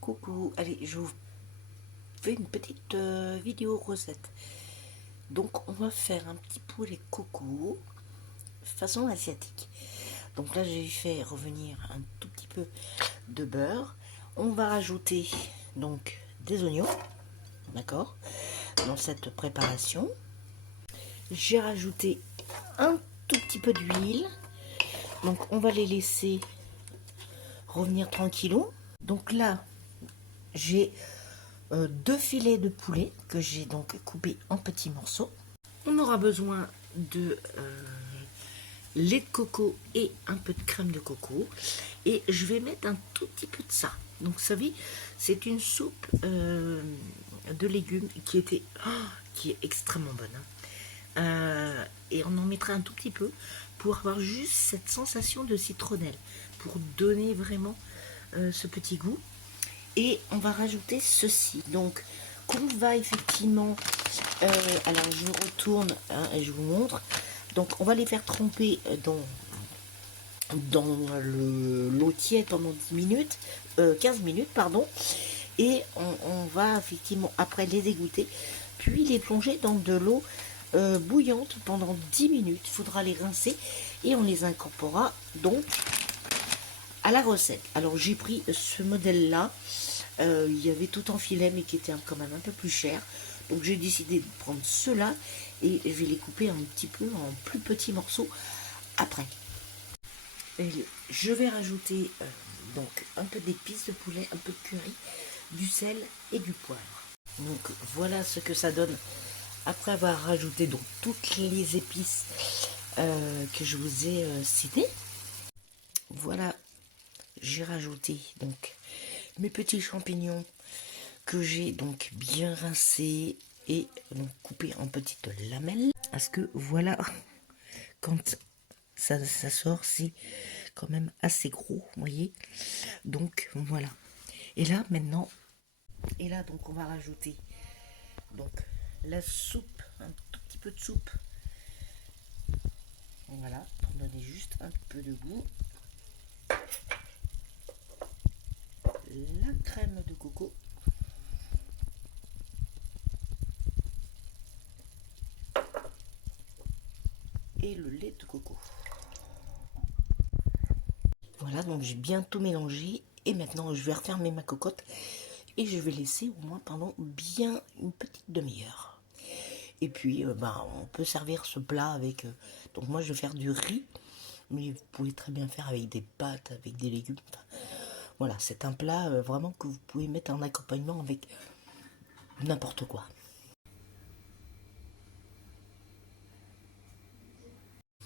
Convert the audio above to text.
Coucou, allez, je vous fais une petite vidéo recette. Donc on va faire un petit poulet coco façon asiatique. Donc là j'ai fait revenir un tout petit peu de beurre. On va rajouter donc des oignons, d'accord, dans cette préparation. J'ai rajouté un tout petit peu d'huile. Donc on va les laisser revenir tranquillou. Donc là j'ai deux filets de poulet que j'ai donc coupés en petits morceaux. On aura besoin de lait de coco et un peu de crème de coco. Et je vais mettre un tout petit peu de ça. Donc vous savez, c'est une soupe de légumes qui est extrêmement bonne. Et on en mettra un tout petit peu pour avoir juste cette sensation de citronnelle, pour donner vraiment ce petit goût. Et on va rajouter ceci. Donc, qu'on va effectivement... alors, je retourne et je vous montre. Donc, on va les faire tremper dans l'eau tiède pendant 10 minutes, 15 minutes, pardon. Et on va effectivement, après, les égoutter, puis les plonger dans de l'eau bouillante pendant 10 minutes. Il faudra les rincer et on les incorporera donc à la recette. Alors, j'ai pris ce modèle-là. Il y avait tout en filet mais qui était quand même un peu plus cher, donc j'ai décidé de prendre ceux-là et je vais les couper un petit peu en plus petits morceaux après. Et je vais rajouter donc un peu d'épices de poulet, un peu de curry, du sel et du poivre. Donc voilà ce que ça donne après avoir rajouté donc toutes les épices que je vous ai citées. Voilà, j'ai rajouté donc mes petits champignons que j'ai donc bien rincés et donc coupés en petites lamelles. Parce que voilà, quand ça sort, c'est quand même assez gros, vous voyez. Donc voilà. Et là maintenant, donc on va rajouter donc la soupe, un tout petit peu de soupe. Voilà, pour donner juste un peu de goût. La crème de coco. Et le lait de coco. Voilà, donc j'ai bien tout mélangé. Et maintenant, je vais refermer ma cocotte. Et je vais laisser au moins pendant bien une petite demi-heure. Et puis, on peut servir ce plat avec... donc moi, je vais faire du riz. Mais vous pouvez très bien faire avec des pâtes, avec des légumes. Enfin, voilà, c'est un plat vraiment que vous pouvez mettre en accompagnement avec n'importe quoi.